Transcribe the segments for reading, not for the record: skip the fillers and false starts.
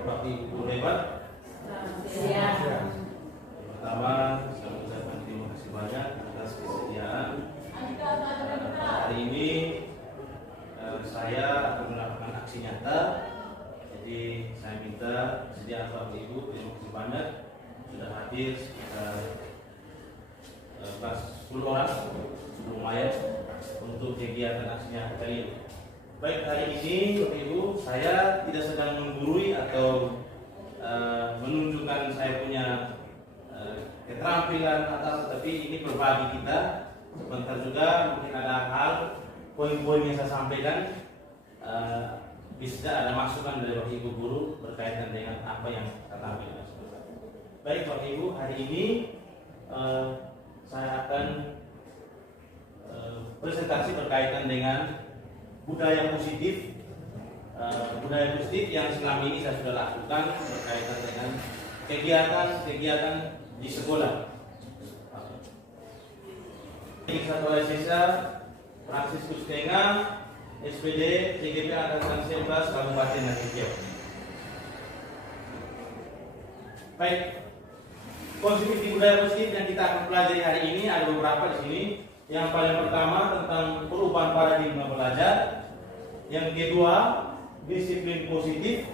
Bapak Ibu guru hebat. Yang pertama, saya mengucapkan terima kasih banyak atas kesediaan. Hari ini saya akan melakukan aksi nyata. Jadi saya minta kesediaan Bapak Ibu, terima kasih banyak sudah hadir sekitar 10 orang, lumayan untuk kegiatan aksi nyata kali ini. Baik, hari ini Bapak Ibu, saya tidak sedang menggurui atau menunjukkan saya punya keterampilan atas, tetapi ini berbagi kita. Sebentar juga mungkin ada hal poin-poin yang saya sampaikan, bisa ada masukan dari Bapak Ibu guru berkaitan dengan apa yang saya tampilkan. Baik Bapak Ibu, hari ini saya akan presentasi berkaitan dengan budaya positif. Budaya positif yang selama ini saya sudah lakukan berkaitan dengan kegiatan-kegiatan di sekolah. Satuan Sisa Fransiskus Tengah, SPD CGP Angkatan 11 Kabupaten Narikia. Baik, konsep budaya positif yang kita akan pelajari hari ini ada beberapa di sini. Yang paling pertama tentang perubahan paradigma belajar. Yang kedua, disiplin positif.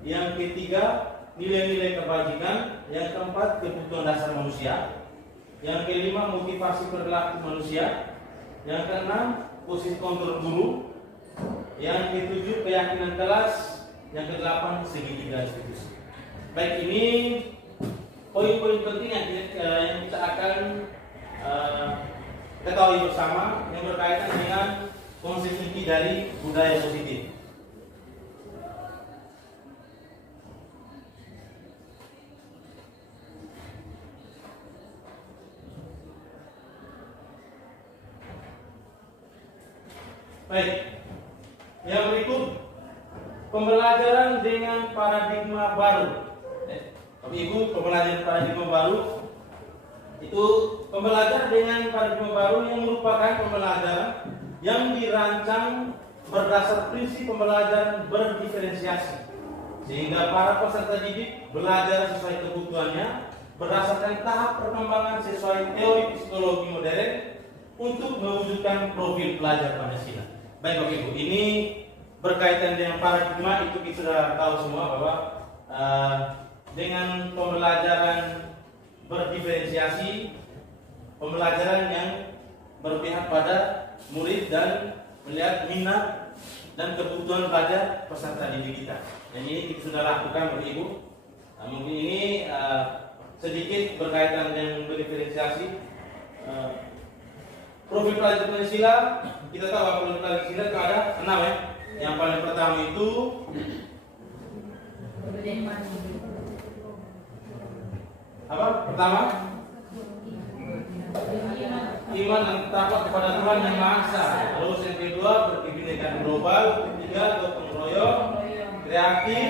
Yang ketiga, nilai-nilai kebajikan. Yang keempat, kebutuhan dasar manusia. Yang kelima, motivasi perilaku manusia. Yang keenam, posisi kontrol guru. Yang ketujuh, keyakinan kelas. Yang kedelapan, segitiga institusi. Baik, ini poin-poin penting yang kita akan ketahui bersama yang berkaitan dengan konsep inti dari budaya positif. Baik, yang berikut pembelajaran dengan paradigma baru. Bapak Ibu, pembelajaran paradigma baru itu pembelajaran dengan paradigma baru yang merupakan pembelajaran yang dirancang berdasar prinsip pembelajaran berdiferensiasi, sehingga para peserta didik belajar sesuai kebutuhannya berdasarkan tahap perkembangan sesuai teori psikologi modern untuk mewujudkan profil pelajar Pancasila. Baik Bapak Ibu, ini berkaitan dengan paradigma itu kita sudah tahu semua bahwa dengan pembelajaran berdiferensiasi, pembelajaran yang berpihak pada murid dan melihat minat dan kebutuhan belajar peserta didik kita. Dan ini kita sudah lakukan Bapak Ibu. Mungkin ini sedikit berkaitan dengan berdiferensiasi. Profil pelajar Pancasila, kita tahu profil pelajar Pancasila itu ada 6 ya. Yang paling pertama itu apa? Pertama, iman dan takwa kepada Tuhan Yang Maha Esa. Terus yang kedua, berkebinekaan global. Ketiga, gotong royong, kreatif,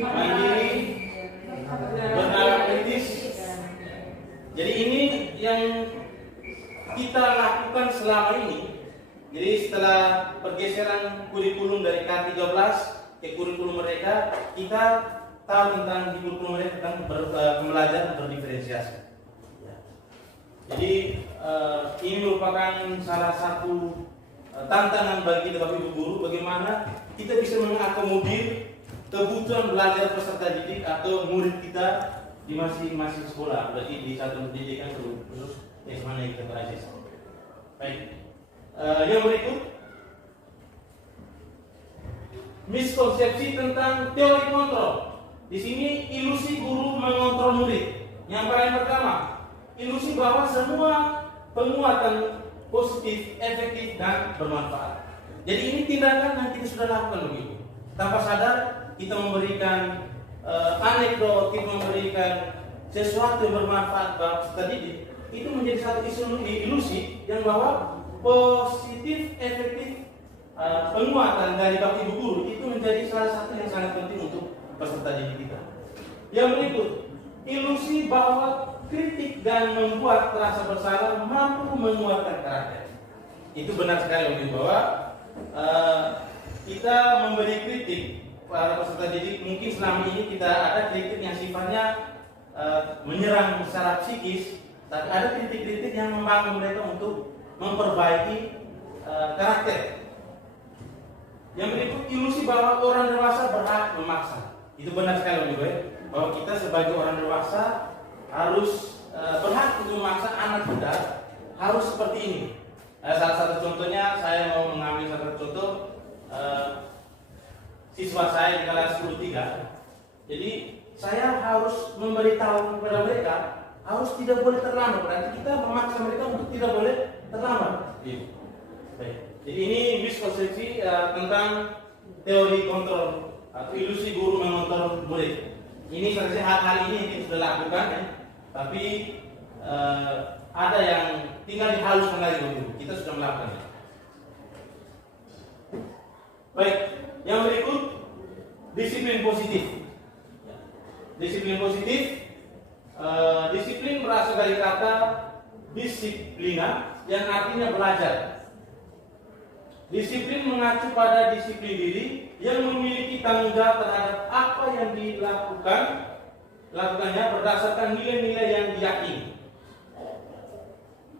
mandiri, bernalar kritis. Jadi ini yang kita lakukan selama ini. Jadi setelah pergeseran kurikulum dari K13 ke kurikulum mereka, kita tahu tentang di kurikulum mereka tentang pembelajaran berdiferensiasi. Jadi ini merupakan salah satu tantangan bagi Bapak Ibu guru, bagaimana kita bisa mengakomodir kebutuhan belajar peserta didik atau murid kita di masing-masing sekolah, berarti di satuan pendidikan khusus yang mana kita bahas. Baik, yang berikut miskonsepsi tentang teori kontrol. Di sini ilusi guru mengontrol murid. Yang paling pertama, ilusi bahwa semua penguatan positif, efektif dan bermanfaat. Jadi ini tindakan yang kita sudah lakukan begitu. Tanpa sadar kita memberikan anekdot, kita memberikan sesuatu yang bermanfaat bagi peserta didik. Itu menjadi satu ilusi yang bahwa positif, efektif, penguatan dari Bapak Ibu guru itu menjadi salah satu yang sangat penting untuk peserta didik kita. Yang berikut, ilusi bahwa kritik dan membuat terasa bersalah mampu menguatkan karakter. Itu benar sekali bahwa kita memberi kritik para peserta didik, mungkin selama ini kita ada kritik yang sifatnya menyerang secara psikis, tapi ada kritik-kritik yang membangun mereka untuk memperbaiki karakter. Yang berikut, ilusi bahwa orang dewasa berhak memaksa. Itu benar sekali, Ibu, bahwa kita sebagai orang dewasa harus berhak untuk memaksa anak kita harus seperti ini. Salah satu contohnya, saya mau mengambil salah satu contoh siswa saya di kelas 10-3. Jadi saya harus memberitahu kepada mereka harus tidak boleh terlambat. Berarti kita memaksa mereka untuk tidak boleh terlambat. Baik. Jadi ini miskonsepsi tentang teori kontrol atau ilusi guru mengontrol murid. Ini seharusnya hal-hal ini yang kita sudah lakukan, ya. Tapi ada yang tinggal dihaluskan lagi dulu. Kita sudah melakukannya. Baik, yang berikut disiplin positif. Disiplin positif, disiplin berasal dari kata disiplina yang artinya belajar. Disiplin mengacu pada disiplin diri yang memiliki tanggung jawab terhadap apa yang dilakukannya berdasarkan nilai-nilai yang diyakini.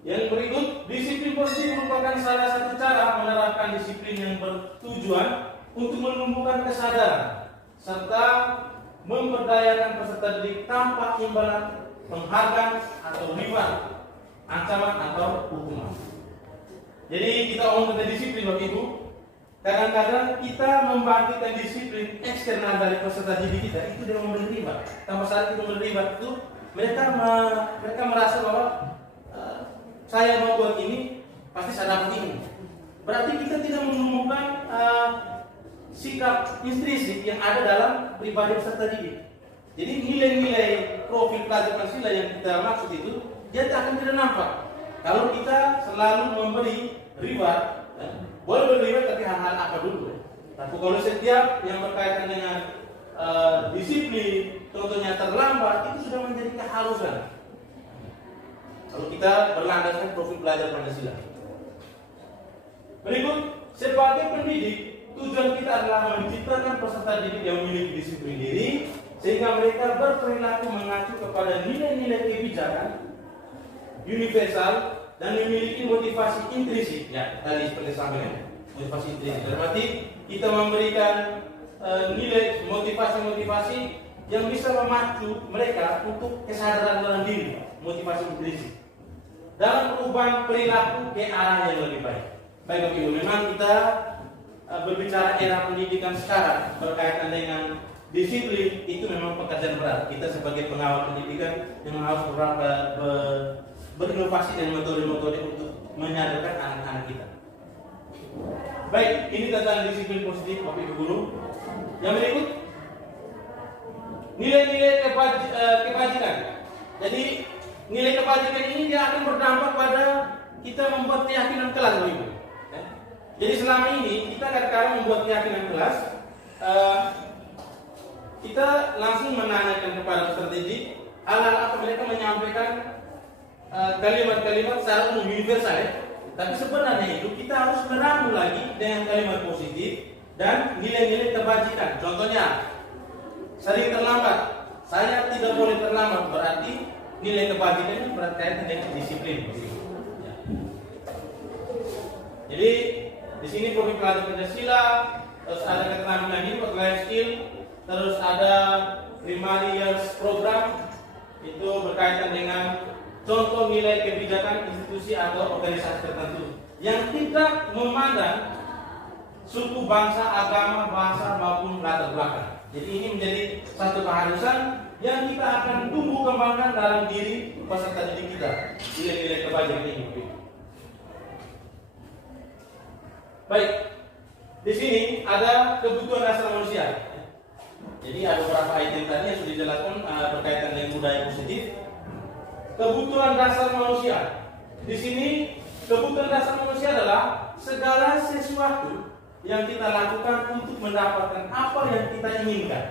Yang berikut, disiplin positif merupakan salah satu cara menerapkan disiplin yang bertujuan untuk menumbuhkan kesadaran serta memberdayakan peserta didik tanpa imbalan, penghargaan atau reward, ancaman atau hukuman. Jadi kita omong tentang disiplin, Bapak Ibu. Kadang-kadang kita membangkitkan disiplin eksternal dari peserta didik kita itu dengan memberi reward. Tanpa saat itu memberi reward itu mereka merasa bahwa saya mau buat ini pasti saya dapat ini. Berarti kita tidak menemukan sikap intrinsik yang ada dalam pribadi peserta didik. Jadi nilai-nilai profil pelajar Pancasila yang kita maksud itu dia akan tidak nampak. Kalau kita selalu memberi reward, boleh beri reward tapi hal-hal apa dulu. Tapi kalau setiap yang berkaitan dengan disiplin, contohnya terlambat, itu sudah menjadi kehalusan. Kalau kita berlandaskan profil pelajar Pancasila. Berikut, sebagai pendidik, tujuan kita adalah menciptakan peserta didik yang memiliki disiplin diri, sehingga mereka berperilaku mengacu kepada nilai-nilai kebijakan universal dan memiliki motivasi intrinsik. Ya, tadi seperti sampainya, motivasi intrinsik. Berarti kita memberikan nilai motivasi-motivasi yang bisa memacu mereka untuk kesadaran dalam diri, motivasi intrinsik, dalam perubahan perilaku ke arah yang lebih baik. Baik Bapak Ibu, memang kita berbicara era pendidikan sekarang berkaitan dengan disiplin, itu memang pekerjaan berat. Kita sebagai pengawal pendidikan yang harus berinovasi dengan metode-metode untuk menyadarkan anak-anak kita. Baik, ini tentang disiplin positif Bapak Ibu guru. Yang berikut, nilai-nilai kebajikan. Jadi nilai kebajikan ini dia akan berdampak pada kita membuat keyakinan kelas, Bapak Ibu. Jadi selama ini kita kadang-kadang membuat keyakinan kelas, kita langsung menanyakan kepada peserta didik hal-hal apa mereka menyampaikan kalimat-kalimat secara umum universal, ya. Tapi sebenarnya itu kita harus meramu lagi dengan kalimat positif dan nilai-nilai kebajikan. Contohnya, sering terlambat. Saya tidak boleh terlambat, berarti nilai kebajikan itu berkaitan dengan disiplin. Ya. Jadi di sini profil pelajar Pancasila, terus ada keterampilan hidup, life skill, terus ada primary years program, itu berkaitan dengan contoh nilai kebijakan institusi atau organisasi tertentu yang tidak memandang suku, bangsa, agama, bahasa maupun latar belakang. Jadi ini menjadi satu keharusan yang kita akan tumbuh kembangkan dalam diri peserta didik kita, nilai-nilai kebajikan ini. Baik, di sini ada kebutuhan dasar manusia. Jadi ada beberapa item tadi yang sudah dijelaskan berkaitan dengan budaya positif. Kebutuhan dasar manusia. Di sini kebutuhan dasar manusia adalah segala sesuatu yang kita lakukan untuk mendapatkan apa yang kita inginkan.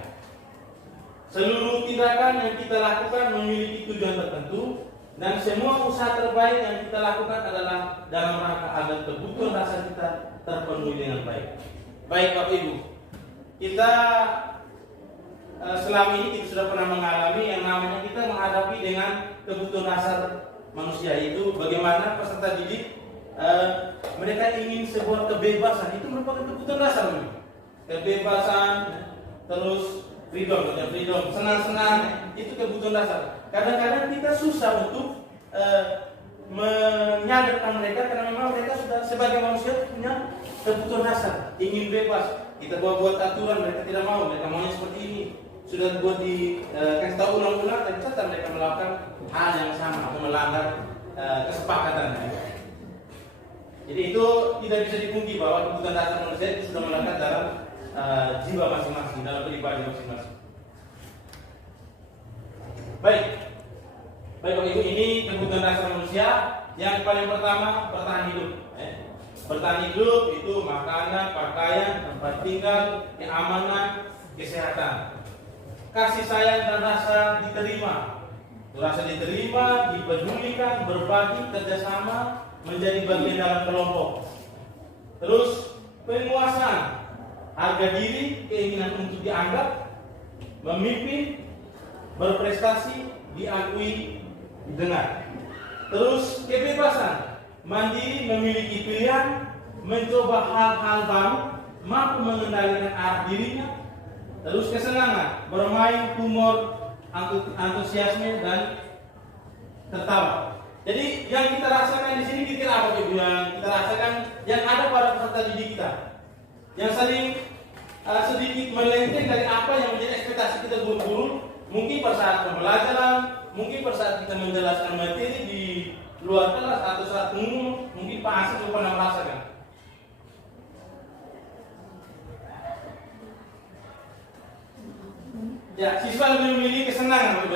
Seluruh tindakan yang kita lakukan memiliki tujuan tertentu, dan semua usaha terbaik yang kita lakukan adalah dalam rangka agar kebutuhan dasar kita terpenuhi dengan baik. Baik Bapak Ibu, kita selama ini kita sudah pernah mengalami yang namanya kita menghadapi dengan kebutuhan dasar manusia, itu bagaimana peserta didik mereka ingin sebuah kebebasan. Itu merupakan kebutuhan dasar, kebebasan, terus freedom, senang-senang, itu kebutuhan dasar. Kadang-kadang kita susah untuk menyadarkan mereka karena memang mereka sudah sebagai manusia punya kebutuhan dasar, ingin bebas. Kita buat aturan, mereka tidak mau, mereka maunya seperti ini. Sudah buat di kasih tahu ulang-ulang, tapi tetap mereka melakukan hal yang sama atau melanggar kesepakatan. Jadi itu tidak bisa dipungkiri bahwa kebutuhan dasar manusia itu sudah melekat dalam jiwa masing-masing, dalam pribadi masing-masing. Baik Bapak Ibu, ini kebutuhan dasar manusia. Yang paling pertama, bertahan hidup. Bertahan hidup itu makanan, pakaian, tempat tinggal, keamanan, kesehatan. Kasih sayang dan rasa diterima. Rasa diterima, dipedulikan, berbagi, kerjasama, menjadi bagian dalam kelompok. Terus penguasaan, harga diri, keinginan untuk dianggap, memimpin, berprestasi, diakui, didengar. Terus kebebasan, mandiri, memiliki pilihan, mencoba hal-hal baru, mampu mengendalikan arah dirinya. Terus kesenangan, bermain, humor, antusiasme, dan tertawa. Jadi yang kita rasakan di sini kita apa Ibu? Yang kita rasakan yang ada pada peserta didik kita, yang sering sedikit melenceng dari apa yang menjadi ekspektasi kita guru-guru. Mungkin pada saat pembelajaran, mungkin pada saat kita menjelaskan materi di luar kelas atau saat umum, mungkin Pak Asif juga pernah merasakan. Ya, siswa lebih memilih kesenangan,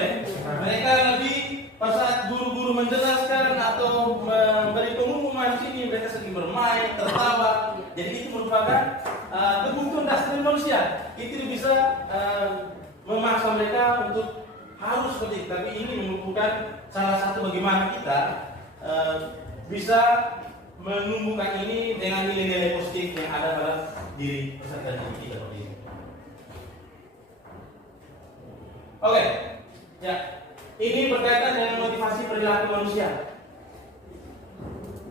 mereka lebih pada saat guru-guru menjelaskan atau memberi pengumuman di sini, mereka sering bermain, tertawa. Jadi itu merupakan kebutuhan dasar manusia. Itu bisa memaksa mereka untuk harus seperti itu. Tapi ini merupakan salah satu bagaimana kita bisa menumbuhkan ini dengan nilai-nilai positif yang ada pada diri peserta didik kita. Oke, ya, ini berkaitan dengan motivasi perilaku manusia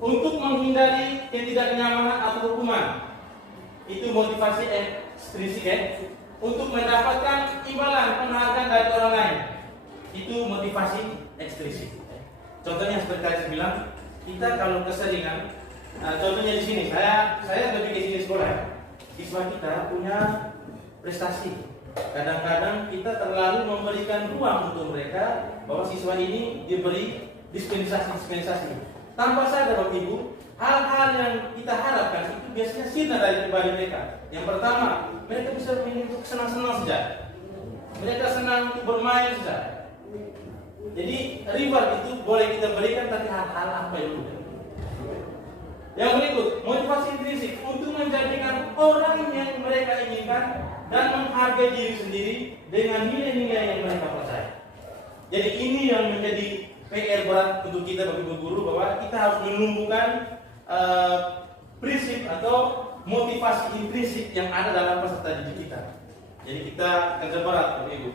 untuk menghindari ketidaknyamanan atau hukuman. Itu motivasi ekstrinsik, untuk mendapatkan imbalan penghargaan dari orang lain. Itu motivasi ekstrinsik. Contohnya seperti tadi saya bilang, kita kalau keseringan, contohnya di sini, saya lebih ke sini sekolah. Siswa kita punya prestasi. Kadang-kadang kita terlalu memberikan ruang untuk mereka bahwa siswa ini diberi dispensasi. Tanpa sadar Bapak Ibu, hal-hal yang kita harapkan itu biasanya sinar dari pribadi mereka. Yang pertama, mereka bisa untuk senang-senang saja. Mereka senang untuk bermain saja. Jadi reward itu boleh kita berikan, tapi hal-hal apa yang udah. Yang berikut, motivasi intrinsik untuk menjadikan orang yang mereka inginkan dan menghargai diri sendiri dengan nilai-nilai yang mereka percaya. Jadi ini yang menjadi PR berat untuk kita bagi guru, bahwa kita harus menumbuhkan prinsip atau motivasi intrinsik yang ada dalam peserta didik kita. Jadi kita kerja berat, Bapak Ibu.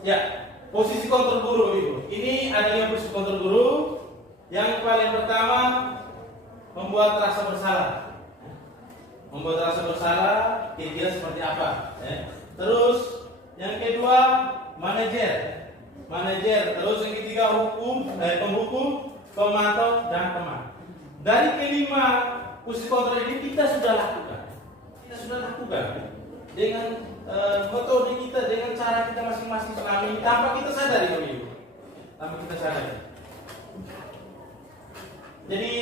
Ya, posisi kontrol guru, Bapak Ibu. Ini ada 5 posisi kontrol guru. Yang paling pertama, membuat rasa bersalah. Membuat rasa bersalah kira-kira seperti apa? Terus yang kedua, manajer. Terus yang ketiga, penghukum, pemantau, dan teman. Dari kelima posisi kontrol ini kita sudah lakukan dengan metode kita, dengan cara kita masing-masing selama ini, tanpa kita sadari, tanpa kita sadari. Jadi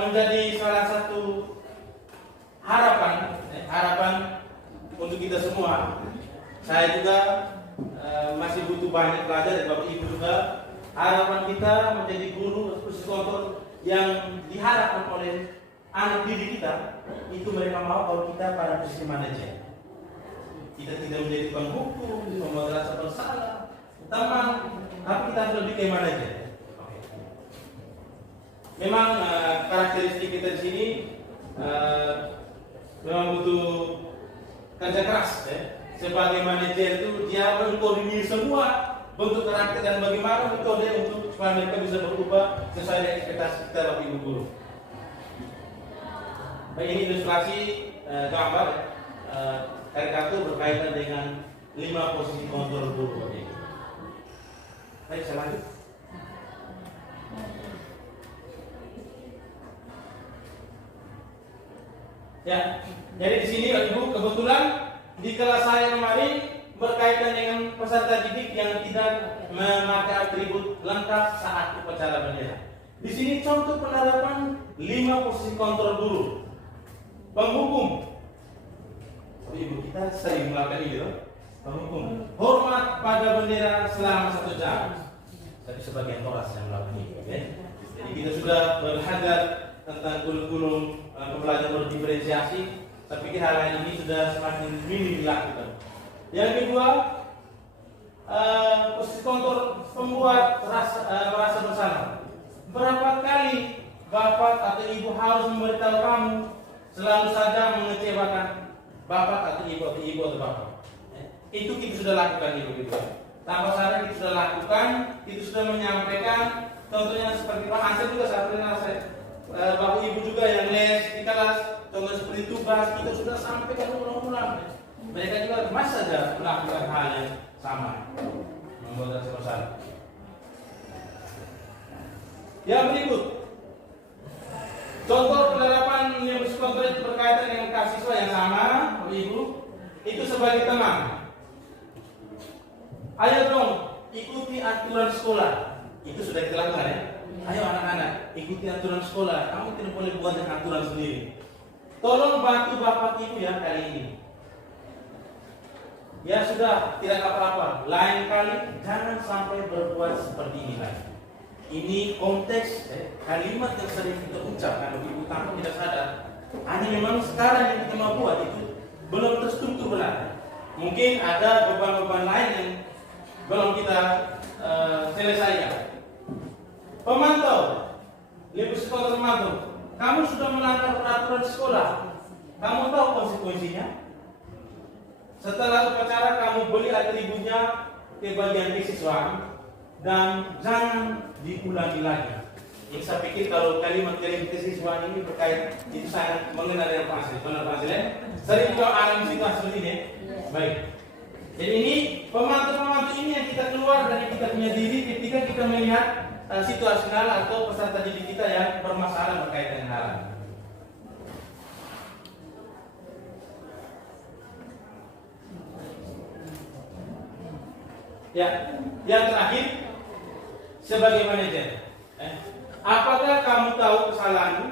menjadi salah satu harapan untuk kita semua. Saya juga masih butuh banyak belajar dari Bapak Ibu juga. Harapan kita menjadi guru atau psikolog yang diharapkan oleh anak didik kita, itu mereka mau kalau kita pada posisi manajer. Kita tidak menjadi penghukum, membuat rasa bersalah, teman, tapi kita harus lebih ke manajer. Memang karakteristik kita di sini memang butuh kerja keras ya. Sebagai manajer itu dia mengkoordinir semua bentuk karakter dan bagaimana metode untuk supaya mereka bisa berubah sesuai dengan ekspektasi kita Bapak Ibu guru. Baik, ini ilustrasi gambar karikatur berkaitan dengan 5 posisi kontrol guru. Baik, saya lanjut. Ya, jadi di sini Bapak Ibu kebetulan di kelas saya kemarin berkaitan dengan peserta didik yang tidak memakai atribut lengkap saat upacara bendera. Di sini contoh penerapan 5 posisi kontrol guru. Penghukum. Ibu kita sering melakukan ini loh. Penghukum. Hormat pada bendera selama 1 jam. Tapi sebagian orang yang melakukan ini. Ya. Jadi kita sudah belajar tentang kurikulum pembelajaran berdiferensiasi. Saya pikir hal ini sudah semakin minim dilakukan. Yang kedua, posisi kontrol pembuat merasa bersalah. Berapa kali bapak atau ibu harus memberitahu kamu selalu saja mengecewakan bapak atau ibu atau bapak? Itu kita sudah lakukan ibu. Tanpa sadar kita sudah lakukan, kita sudah menyampaikan. Contohnya seperti Pak Ansel juga saat ini bapak ibu juga yang les di kelas. Contoh seperti tugas kita sudah sampaikan ulang-ulang. Mereka juga masih saja melakukan hal yang sama, membuat rasa bersalah. Yang berikut, contoh penerapan yang kontrol itu berkaitan dengan mahasiswa yang sama, Ibu, itu sebagai teman. Ayo dong, ikuti aturan sekolah. Itu sudah kita lakukan ya. Ayo anak-anak, ikuti aturan sekolah. Kamu tidak boleh buat aturan sendiri. Tolong bantu bapak ibu ya kali ini. Ya sudah, tidak apa-apa. Lain kali jangan sampai berbuat seperti ini lagi. Ini konteks kalimat yang sering kita ucapkan ibu tanpa tidak sadar. Hanya memang sekarang yang kita mau buat itu belum terstruktur benar. Mungkin ada beban-beban lain yang belum kita selesaikan. Pemantau, lebih sekolah pemantau. Kamu sudah melanggar peraturan sekolah. Kamu tahu konsekuensinya. Setelah upacara kamu beli atributnya ke bagian kesiswaan dan jangan diulangi lagi. Ini saya pikir kalau kalimat kesiswaan ini berkait itu sangat mengenal dengan Pak Ansel. Benar Pak Ansel ya? Sering juga alami situasi seperti ini. Baik. Jadi ini pemantau-pemantau ini yang kita keluar dari kita punya diri ketika kita melihat situasional atau peserta didik kita yang bermasalah berkaitan dengan hal ini. Ya, yang terakhir sebagai manajer, apakah kamu tahu kesalahanmu?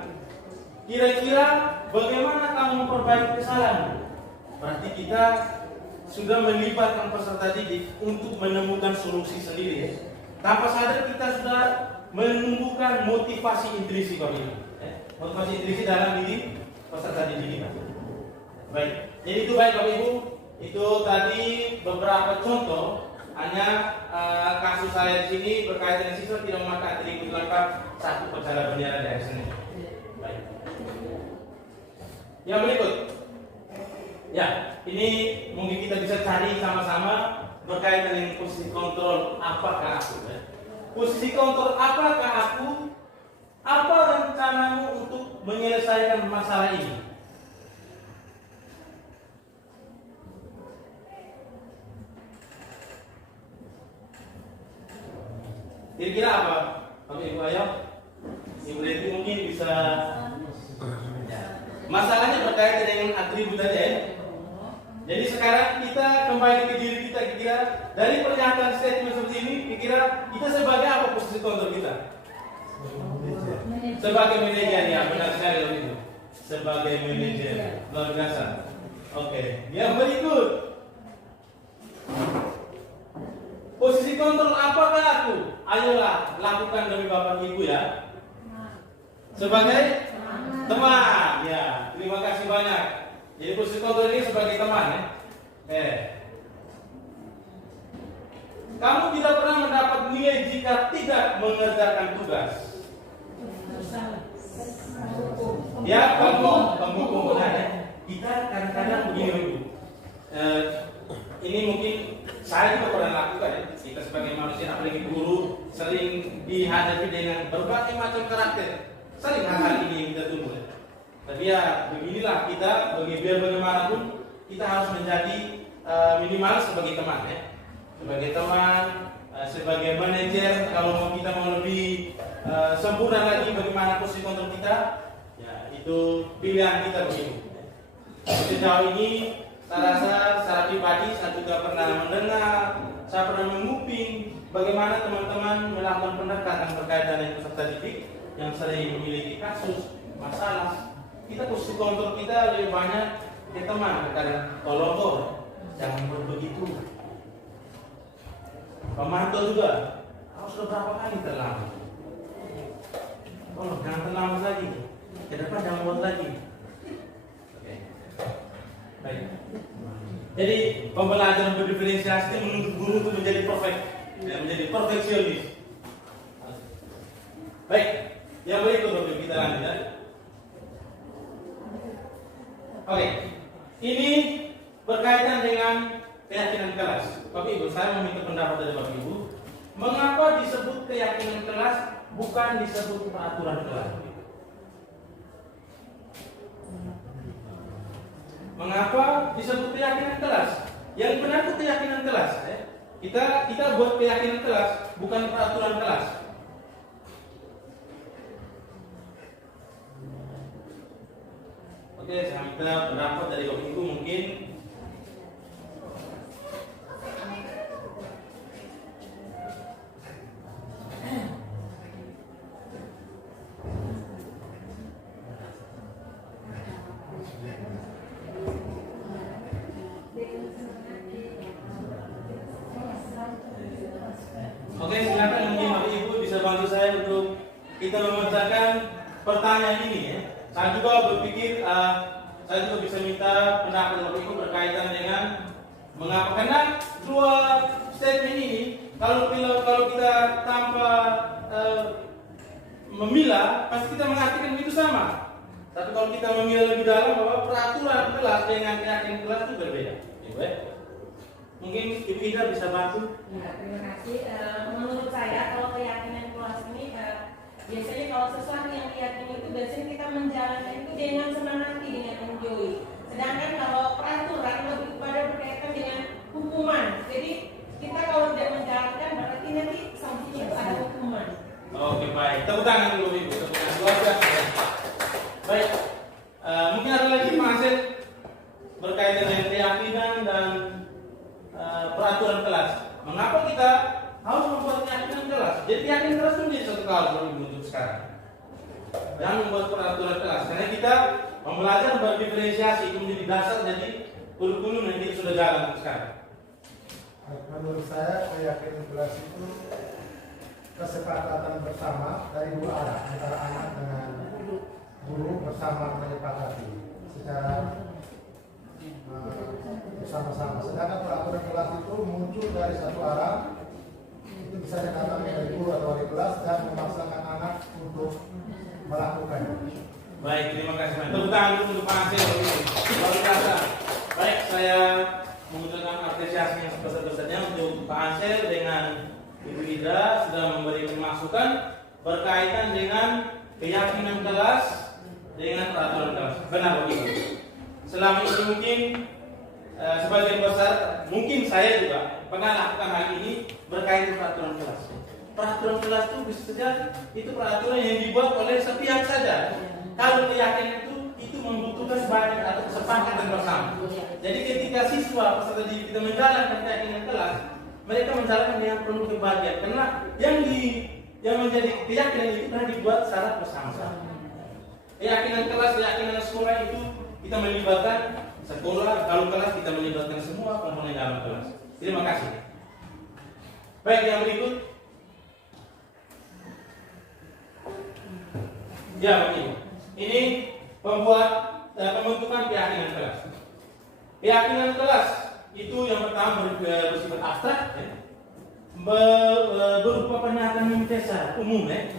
Kira-kira bagaimana kamu memperbaiki kesalahanmu? Berarti kita sudah melibatkan peserta didik untuk menemukan solusi sendiri ya. Tanpa sadar kita sudah menumbuhkan motivasi intrinsik motivasi intrinsik dalam diri peserta didik kita. Baik, jadi itu baik Bapak Ibu. Itu tadi beberapa contoh. Hanya kasus saya di sini berkaitan dengan siswa tidak memakai atribut lengkap saat upacara bendera di hari Senin. Baik. Yang berikut, ya ini mungkin kita bisa cari sama-sama berkaitan dengan posisi kontrol apakah aku. Posisi kontrol apakah aku? Apa rencanamu untuk menyelesaikan masalah ini? Kira-kira apa? Oke, Ibu Ayo, Ibu Leti mungkin bisa. Masalahnya berkaitan dengan atribut tadi ya. Jadi sekarang kita kembali ke diri kita, kira dari pernyataan statement seperti ini, kira kita sebagai apa posisi kontrol kita? Sebagai manajer ya, benar sekali itu. Sebagai manajer, luar biasa. Oke, yang berikut. Posisi kontrol apakah aku? Ayolah lakukan demi Bapak Ibu ya. Sebagai teman ya. Terima kasih banyak. Jadi posisi kontrol ini sebagai teman ya. Kamu tidak pernah mendapat nilai jika tidak mengerjakan tugas. Ya, pembuku benar ya. Kita kadang-kadang begini Bu. Ini mungkin saya juga pernah lakukan ya. Kita sebagai manusia, apalagi guru, sering dihadapi dengan berbagai macam karakter. Sering hal-hal ini yang kita tunggu ya. Tapi ya beginilah kita, biar bagaimanapun kita harus menjadi minimal sebagai teman ya. Sebagai teman, sebagai manajer, kalau kita mau lebih sempurna lagi bagaimana posisi kontrol kita, ya itu pilihan kita begitu. Sejauh ini saya rasa secara pribadi saya juga pernah mendengar, saya pernah menguping bagaimana teman-teman melakukan pendekatan berkaitan dengan peserta didik yang sering memiliki kasus, masalah. Kita posisi kontrol kita lebih banyak ke teman, kadang tolong jangan begitu. Pemantau juga harus beberapa kali terlambat. Tolong jangan terlambat lagi. Ke depan jangan buat lagi. Oke. Baik. Jadi pembelajaran berdiferensiasi itu menuntut guru untuk menjadi perfect, menjadi perfeksionis. Baik. Yang berikut kita lanjut ya. Oke. Ini berkaitan dengan keyakinan kelas. Bapak Ibu, saya meminta pendapat dari Bapak Ibu. Mengapa disebut keyakinan kelas bukan disebut peraturan kelas? Mengapa disebut keyakinan kelas? Yang benar itu keyakinan kelas. Ya. Kita buat keyakinan kelas, bukan peraturan kelas. Oke, saya minta pendapat dari Bapak Ibu mungkin. Oke, silakan mungkin Bapak Ibu bisa bantu saya untuk kita memecahkan pertanyaan ini ya. Saya juga berpikir, saya juga bisa minta pendapat Bapak Ibu berkaitan dengan mengapa, karena dua statement ini kalau kita tanpa memilah pasti kita mengartikan itu sama. Tapi kalau kita memilah lebih dalam bahwa peraturan kelas dengan keyakinan kelas itu berbeda. Ya, mungkin Ibu Ida bisa bantu? Ya, terima kasih. Menurut saya kalau keyakinan kelas ini biasanya kalau sesuatu yang diyakini itu biasanya kita menjalankan itu dengan senang hati, dengan enjoy. Sedangkan kalau peraturan lebih kepada berkaitan dengan hukuman. Jadi kita kalau tidak menjalankan berarti nanti sanksinya ada hukuman. Oke, baik. Tepuk tangan dulu Ibu. Tepuk tangan luar biasa. Baik. Mungkin ada lagi Pak Asep berkaitan dengan keyakinan dan peraturan kelas. Mengapa kita harus membuat keyakinan kelas? Jadi keyakinan kelas itu menjadi satu hal untuk sekarang. Jangan membuat peraturan kelas, karena kita mempelajari berdiferensiasi itu menjadi dasar jadi kurikulum yang kita sudah jalan sekarang. Menurut saya keyakinan kelas itu kesepakatan bersama dari dua arah, antara anak dengan guru bersama menyepakati secara bersama-sama. Sedangkan peraturan kelas itu muncul dari satu arah, itu bisa datang dari guru atau wali kelas dan memaksakan anak untuk melakukannya. Baik, terima kasih. Tepuk tangan untuk Pak Ansel. Luar biasa. Baik, saya mengucapkan apresiasi yang sebesar-besarnya untuk Pak Ansel dengan Ibu Ida sudah memberikan masukan berkaitan dengan keyakinan kelas dengan peraturan kelas. Benar begitu. Selama ini mungkin sebagian besar, mungkin saya juga pernah lakukan hal ini berkaitan peraturan kelas. Peraturan kelas itu bisa saja itu peraturan yang dibuat oleh sepihak saja. Kalau keyakinan itu membutuhkan banyak atau kesepakatan bersama. Jadi ketika siswa peserta didik kita menjalankan keyakinan kelas, mereka menjalankan dengan penuh kebahagiaan. Karena yang menjadi keyakinan itu pernah dibuat secara bersama-sama. Keyakinan kelas, keyakinan sekolah itu kita melibatkan sekolah, kalau kelas kita melibatkan semua komponen dalam kelas. Terima kasih. Baik, yang berikut. Ya, begini. Ini pembentukan keyakinan kelas. Keyakinan kelas itu yang pertama bersifat abstrak, ya. Berupa pernyataan universal umum, ya.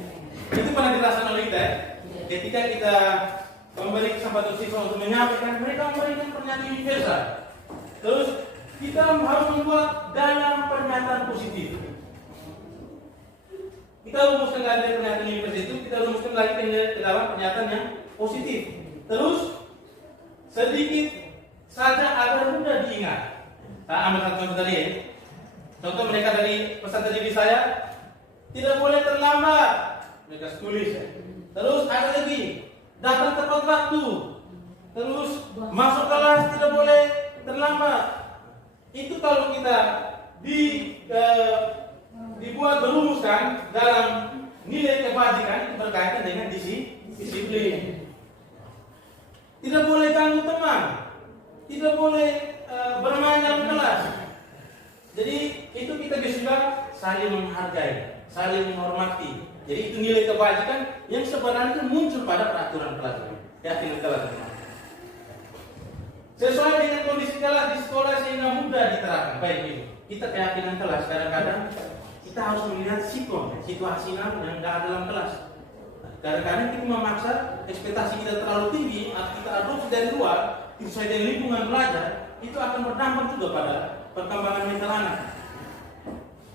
Itu pernah dirasakan oleh kita, ya. Ketika kita memberi kesempatan siswa untuk menyampaikan, mereka memberikan pernyataan universal. Terus kita harus membuat dalam pernyataan positif. Kita rumuskan dari pernyataan universal itu, kita rumuskan lagi ke dalam pernyataan yang positif. Terus sedikit saja agar mudah diingat. Saya ambil satu contoh tadi ya. Contoh mereka dari pesan tadi saya, tidak boleh terlambat. Mereka tulis. Terus ada lagi, datang tepat waktu. Terus masuk kelas tidak boleh terlambat. Itu kalau kita dibuat berumuskan dalam nilai kebajikan itu berkaitan dengan disiplin. Tidak boleh ganggu teman, tidak boleh bermain dalam kelas. Jadi itu kita bisa saling menghargai, saling menghormati. Jadi itu nilai kebajikan yang sebenarnya muncul pada peraturan pelajaran. Keyakinan kelas. Sesuai dengan kondisi kelas di sekolah sehingga mudah diterapkan. Baik ini, kita keyakinan kelas kadang-kadang kita harus melihat situasi yang tidak ada dalam kelas. Kadang-kadang kita memaksa ekspektasi kita terlalu tinggi, atau kita adopsi dari luar, sesuai dengan lingkungan belajar, itu akan berdampak juga pada perkembangan mental anak.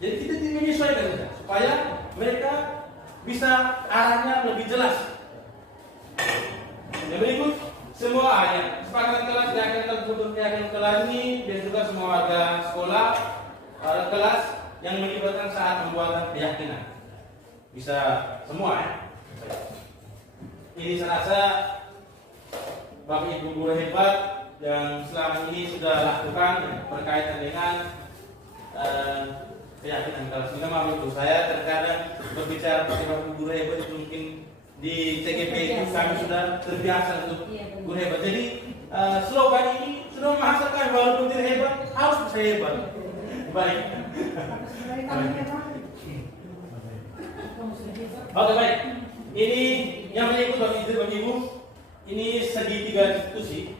Jadi kita menyesuaikan supaya mereka bisa arahnya lebih jelas. Yang berikut, semua sepakatan kelas keyakinan kelas ini dan juga semua warga sekolah kelas yang melibatkan saat pembuatan keyakinan. Bisa semua ya. Ini saya rasa Bapak Ibu guru hebat yang selama ini sudah lakukan berkaitan dengan keyakinan kelas. Ini Bapak Ibu saya terkadang berbicara seperti Bapak Ibu guru hebat itu mungkin di CGP itu kami sudah terbiasa untuk guru hebat. Jadi slogan ini sudah memaksudkan walaupun tidak hebat harus bisa hebat. Baik. Oke baik. Ini yang berikut Bapak Ibu, ini segitiga diskusi.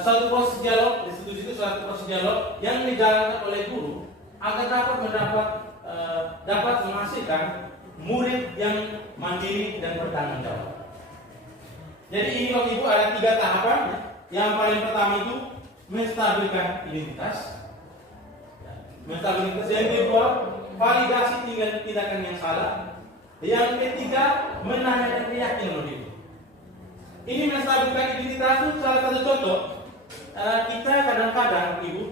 Suatu proses dialog, diskusi itu suatu proses dialog yang dijalankan oleh guru agar dapat menghasilkan murid yang mandiri dan bertanggung jawab. Jadi ini Bapak Ibu ada 3 tahapan. Yang paling pertama itu menstabilkan identitas. Yang kedua, validasi tindakan yang salah. Yang ketiga, menanyakan keyakinan Bapak Ibu. Ini menstabilkan identitas itu salah satu contoh. Kita kadang-kadang Bapak Ibu,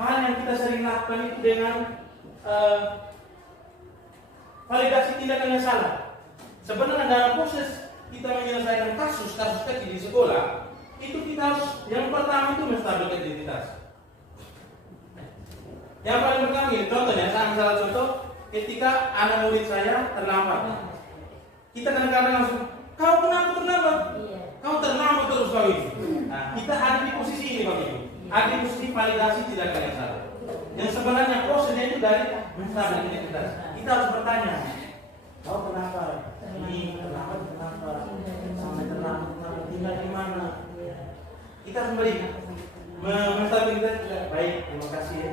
hal yang kita sering lakukan itu dengan validasi tindakan yang salah. Sebenarnya dalam proses kita menyelesaikan kasus kecil di sekolah, itu kita harus yang pertama itu menstabilkan identitas. Yang paling pertama ini contohnya, saya salah contoh ketika anak murid saya terlambat. Kita kadang-kadang langsung, kau kenapa terlambat? Kau terlambat terus kau ini. Nah, kita ada di posisi ini Bapak Ibu. Ada di posisi validasi tindakan yang salah. Yang sebenarnya prosesnya itu dari menstabilkan identitas. Kita harus bertanya, kau kenapa? Ini kenapa? Sampai terlambat, tinggal di mana? Kita harus menstabilkan identitas. Baik, terima kasih ya.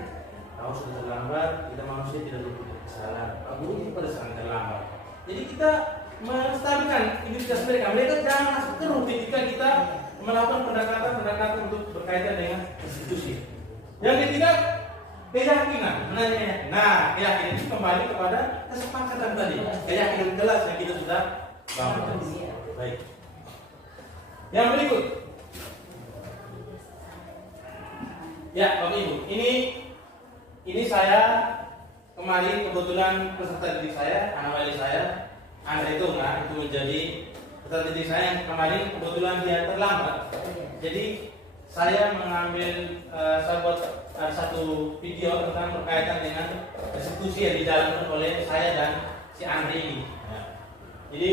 Kau sudah terlambat, kita manusia tidak berbuat kesalahan. Guru itu pada saat terlambat. Jadi kita menstabilkan identitas mereka. Mereka jangan masuk keruh ketika kita melakukan pendekatan untuk berkaitan dengan institusi. Yang ketiga, keyakinan. Nah, keyakinan itu kembali kepada kesepakatan tadi. Keyakinan kelas yang kita sudah bangun. Baik. Yang berikut. Ya, Bapak Ibu, ini saya kemarin kebetulan peserta didik saya, anak wali saya, Andre Tunga, itu menjadi peserta didik saya yang kemarin kebetulan dia terlambat. Jadi saya mengambil saya buat satu video tentang berkaitan dengan eksekusi yang dijalankan oleh saya dan si Andre ini. Jadi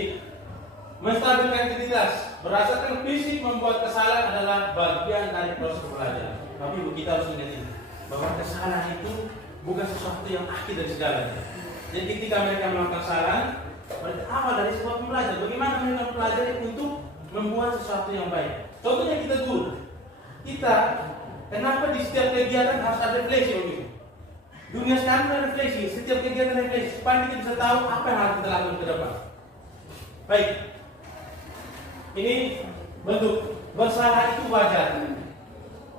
menstabilkan identitas berdasarkan prinsip membuat kesalahan adalah bagian dari proses belajar. Tapi kita harus ingat ini, bahwa kesalahan itu bukan sesuatu yang akhir dari segalanya. Jadi ketika mereka melakukan kesalahan, berarti awal dari sebuah pembelajar. Bagaimana mereka mempelajari untuk membuat sesuatu yang baik. Contohnya kita guru. Kita, kenapa di setiap kegiatan harus ada refleksi begitu? Dunia sekarang ada refleksi, setiap kegiatan refleksi supaya kita bisa tahu apa yang harus kita lakukan ke depan. Baik. Ini bentuk bersalah itu wajar.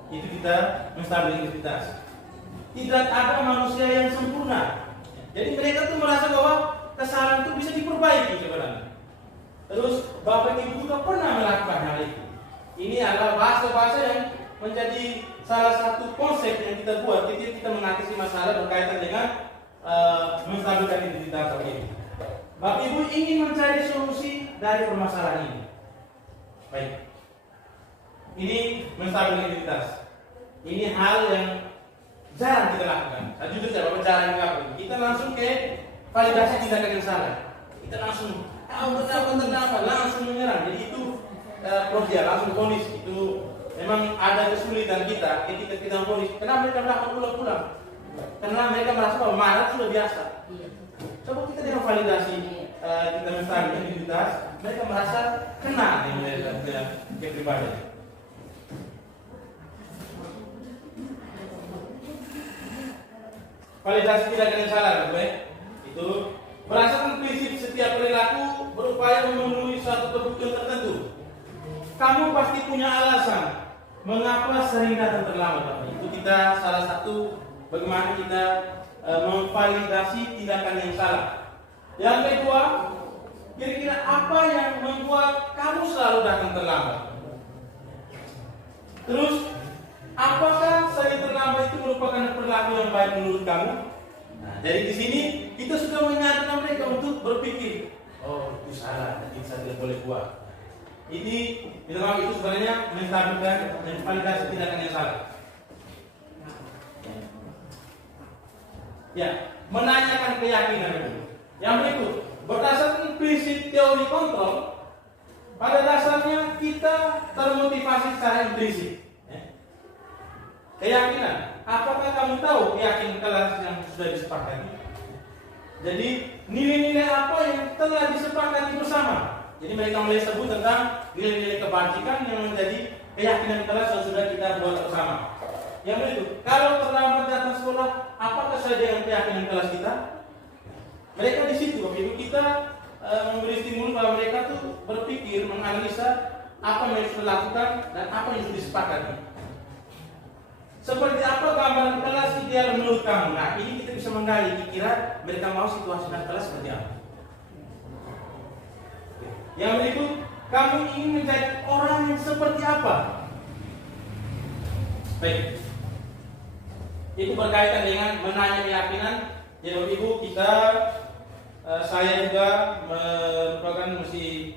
Itu kita menstabilitas. Tidak ada manusia yang sempurna. Jadi mereka tuh merasa bahwa kesalahan itu bisa diperbaiki sebenarnya. Terus Bapak Ibu juga pernah melakukan hal itu. Ini adalah bahasa-bahasa yang menjadi salah satu konsep yang kita buat ketika kita mengatasi masalah berkaitan dengan menstabilkan identitas ini. Bapak Ibu ingin mencari solusi dari permasalahan ini. Baik. Ini menstabilkan identitas. Ini hal yang jarang kita lakukan. Saya jujur saya Bapak jarang melakukan. Kita langsung ke validasi tindakan yang salah. Kita langsung tahu betapa langsung menyerang. Jadi itu proses langsung vonis. Itu memang ada kesulitan kita ketika kita vonis. Kenapa mereka melakukan ulang-ulang? Karena mereka merasa bahwa marah sudah biasa. Coba kita dengan validasi kita menstabilkan identitas, mereka merasa kena dengan kepribadian. Validasi tidak ada yang salah, itu berdasarkan prinsip setiap perilaku berupaya memenuhi suatu kebutuhan tertentu. Kamu pasti punya alasan mengapa sering datang terlambat. Itu kita salah satu bagaimana kita memvalidasi tindakan yang salah. Yang kedua, kira-kira apa yang membuat kamu selalu datang terlambat? Terus, apakah sering terlambat itu merupakan perilaku yang baik menurut kamu? Nah, dari di sini kita sudah menyadarkan mereka untuk berpikir, oh itu salah, jadi saya tidak boleh buat. Ini itu sebenarnya menstabilkan dan validasi tindakan yang salah. Ya, menanyakan keyakinan itu. Yang berikut, berdasarkan prinsip teori kontrol, pada dasarnya kita termotivasi secara implisit. Keyakinan, apakah kamu tahu keyakinan kelas yang sudah disepakati? Jadi nilai-nilai apa yang telah disepakati bersama? Jadi mereka mulai sebut tentang nilai-nilai kebajikan yang menjadi keyakinan kelas yang sudah kita buat bersama. Yang berikut, kalau terlambat datang sekolah, apakah saja yang keyakinan kelas kita? Mereka di situ, Bapak Ibu, kita memberi stimulus bahwa mereka tuh berpikir, menganalisa apa yang sudah dilakukan dan apa yang sudah disepakati. Seperti apa gambaran kelas ideal menurut kamu? Nah, ini kita bisa menggali kira mereka mau situasi dan kelas seperti apa. Yang berikut, kamu ingin menjadi orang yang seperti apa? Baik. Itu berkaitan dengan menanya keyakinan. Jadi Bapak Ibu, saya juga merupakan mesti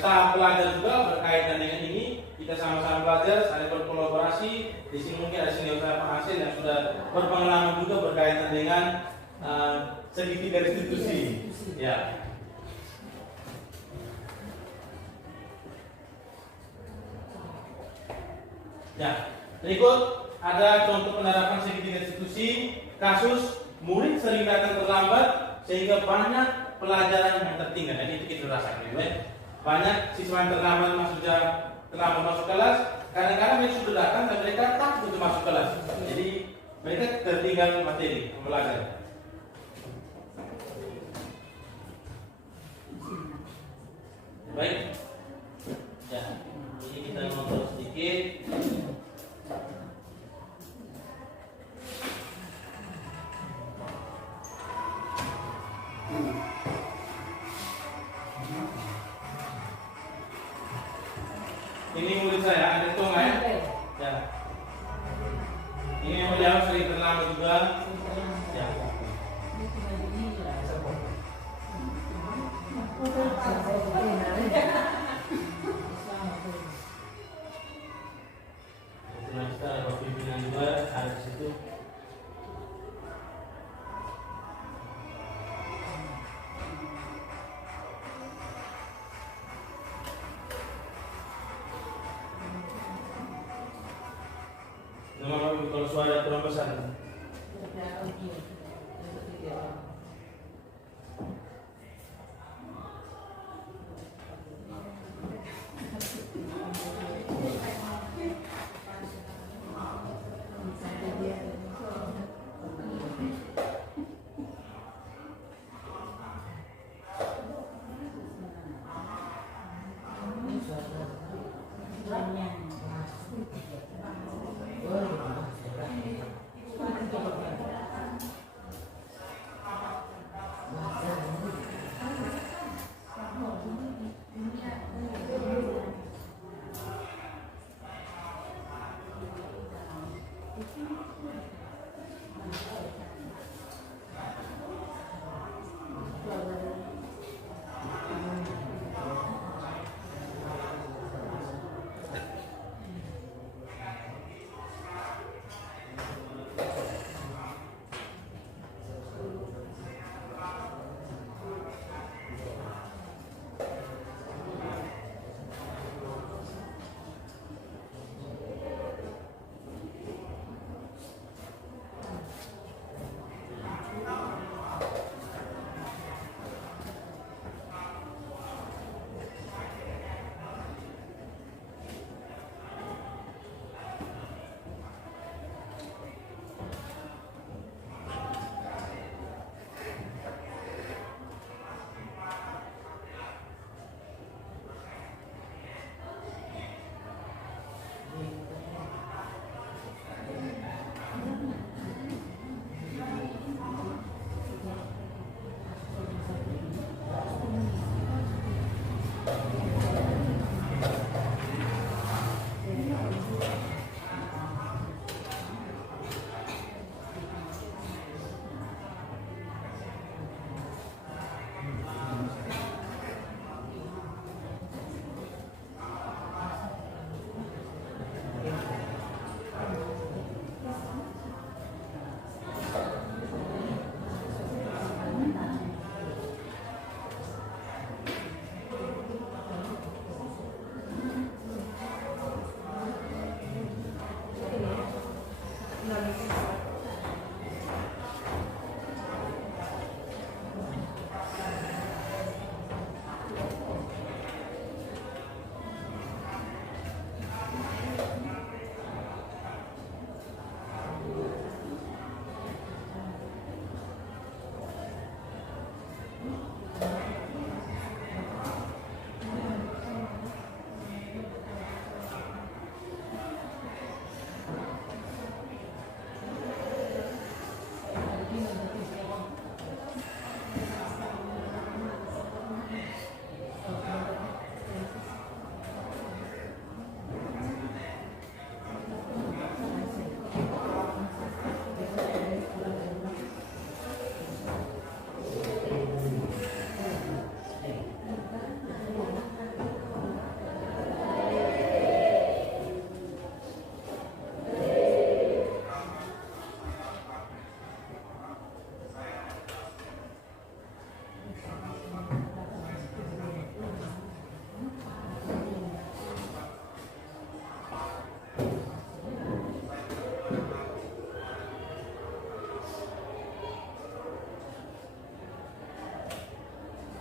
tahap belajar juga berkaitan dengan ini. Kita sama-sama belajar, saling berkolaborasi. Di sini mungkin ada senior saya Pak Hasil yang sudah berpengalaman juga berkaitan dengan segitiga restitusi. Ya. Ya. Berikut ada contoh penerapan segitiga restitusi. Kasus murid sering datang terlambat sehingga banyak pelajaran yang tertinggal. Jadi itu kita rasakan. Banyak siswa yang terlambat masuk kelas. Kadang-kadang mereka sudah datang dan mereka takut untuk masuk kelas. Jadi mereka tertinggal materi pembelajaran. Baik. Ya, ini kita nonton sedikit. Ini murid saya, ada Tonga ya? Ya. Ini yang beliau sering terlambat juga. Ya. Kita ada pimpinan juga ada di situ. Kalau suara kurang besar.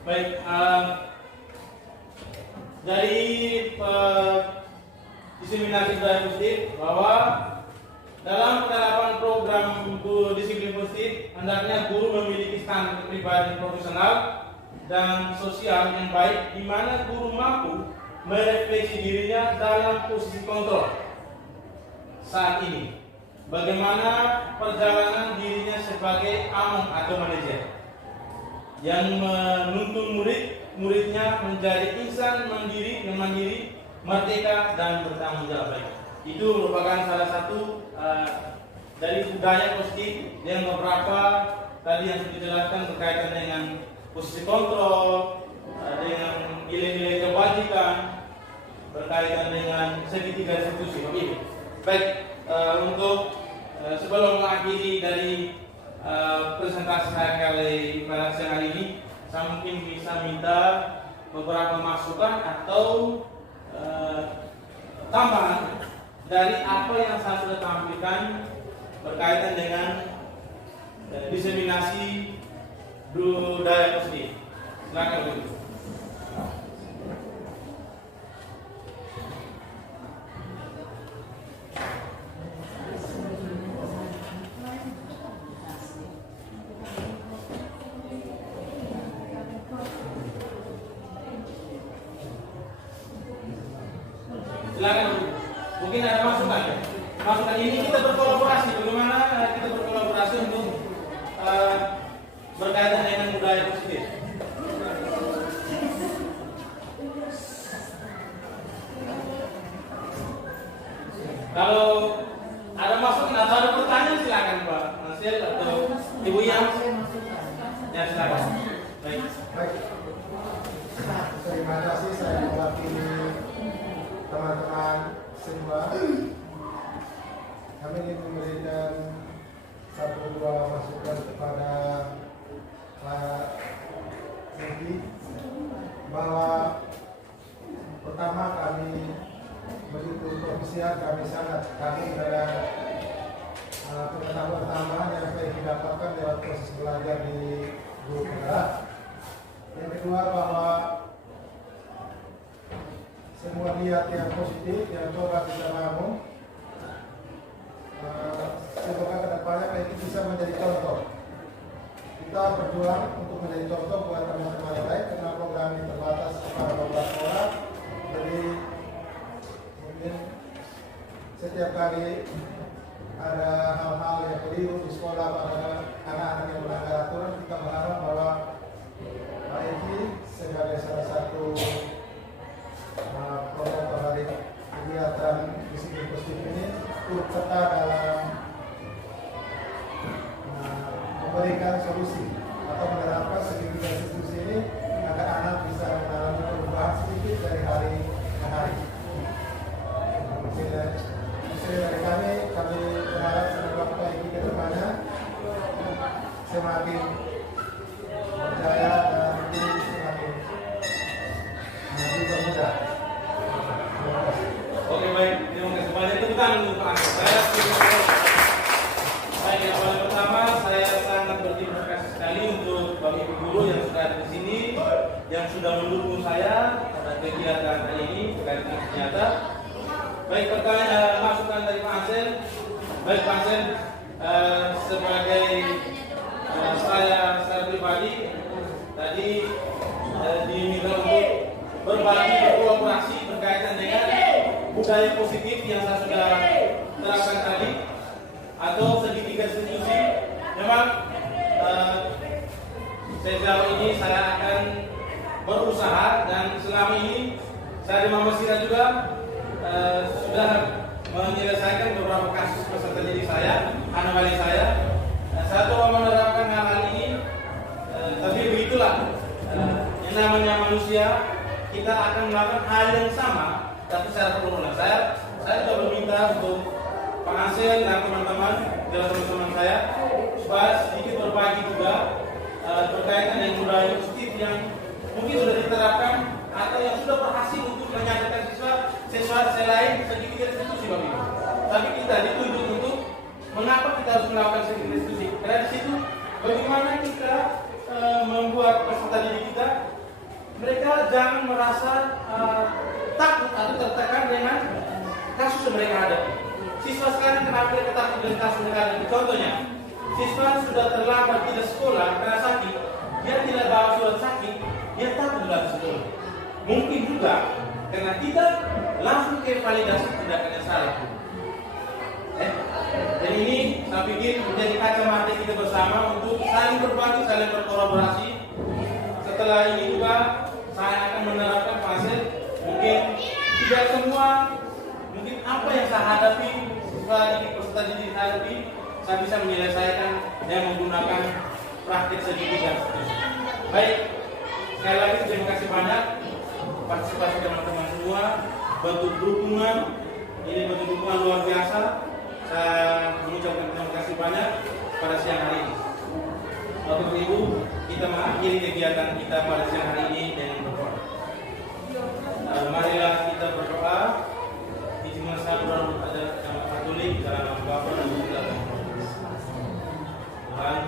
Baik, dari diseminasi budaya positif bahwa dalam penerapan program disiplin positif hendaknya guru memiliki standar kepribadian profesional dan sosial yang baik, di mana guru mampu merefleksi dirinya dalam posisi kontrol saat ini. Bagaimana perjalanan dirinya sebagai among atau manajer yang menuntun muridnya menjadi insan yang mandiri, merdeka dan bertanggung jawab. Itu merupakan salah satu dari budaya positif yang beberapa tadi yang sudah dijelaskan berkaitan dengan posisi kontrol, dengan nilai-nilai kebajikan, berkaitan dengan segitiga institusi. Baik, untuk sebelum mengakhiri dari presentasi saya kali siang hari ini, saya mungkin bisa minta beberapa masukan atau tambahan dari apa yang saya sudah tampilkan berkaitan dengan diseminasi budaya positif. Silakan Bu. Silakan, mungkin ada masukan ya. Masukan ini kita berkolaborasi. Bagaimana kita berkolaborasi untuk berkaitan dengan budaya positif. Kalau ada masukan atau ada pertanyaan silakan Pak Nasir atau Ibu Yang. Ya silakan. Baik. Terima kasih, saya mewakili teman-teman semua. Kami ingin memberikan satu dua masukan kepada Pak Edi, bahwa pertama kami begitu profesional, kami sangat kagum dengan pengetahuan tambahan yang saya didapatkan dalam proses belajar di guru penggerak. Yang kedua, bahwa semua niat yang positif yang coba kita bangun, semoga kedepannya itu bisa menjadi contoh. Kita berjuang untuk menjadi contoh buat teman-teman yang lain, karena program ini terbatas kepada 12 orang. Jadi mungkin setiap kali ada hal-hal yang keliru di sekolah pada anak-anak yang melanggar aturan, kita berharap bahwa Pak Edi sebagai salah satu promotor dari kegiatan disiplin positif ini turut serta dalam memberikan solusi atau menerapkan segitiga institusi ini agar anak bisa mengalami perubahan sedikit dari hari ke hari. Dari kami berharap semoga Pak Edi ke depannya semakin berjaya dan semakin dipermudah. Oke baik, terima kasih banyak. Tepuk tangan untuk Pak Nasir. kegiatan hari ini terkait dengan senjata. Baik pertanyaan masukan dari Pak Ansel. Baik Pak Ansel, sebagai saya pribadi tadi diminta untuk berbagi berkolaborasi berkaitan dengan budaya positif yang saya sudah terapkan tadi atau segitiga institusi. Memang sejauh ini saya akan berusaha dan selama ini saya di Mamasira juga sudah menyelesaikan beberapa kasus peserta didik saya, anomali saya. Saya coba menerapkan hal ini, tapi begitulah yang namanya manusia, kita akan melakukan hal yang sama, tapi secara berulang. Saya coba meminta untuk Pak Ansel dan teman-teman saya supaya sedikit berbagi juga berkaitan dengan budaya positif yang mungkin sudah diterapkan atau yang sudah berhasil untuk menyatakan siswa selain segitiga institusi Bapak Ibu. Tapi kita dituntut untuk mengapa kita harus melakukan segitiga institusi? Karena di situ bagaimana kita membuat peserta didik kita mereka jangan merasa takut atau tertekan dengan kasus yang mereka hadapi. Siswa sekarang kenapa mereka takut dengan kasus mereka hadapi? Contohnya, siswa sudah terlambat tidak sekolah karena sakit, dia tidak bawa surat sakit, dia takut tidak sekolah. Mungkin juga karena tidak langsung ke validasi tindakan yang salah. Dan ini saya pikir menjadi kacamata kita bersama untuk saling berbagi, saling berkolaborasi. Setelah ini juga saya akan menerapkan fase mungkin tidak semua, mungkin apa yang saya hadapi setelah didik peserta didik hadapi, saya bisa menyelesaikan dengan menggunakan praktik segitiga. Baik, sekali lagi terima kasih banyak partisipasi teman-teman semua, bentuk dukungan, ini bentuk dukungan luar biasa. Saya mengucapkan terima kasih banyak pada siang hari ini. Bapak Ibu, kita mengakhiri kegiatan kita pada siang hari ini dengan berdoa. Marilah kita berdoa. Ijma sabrul ada Katolik dalam Bapa dan Putra dan Roh Kudus. Tuhan,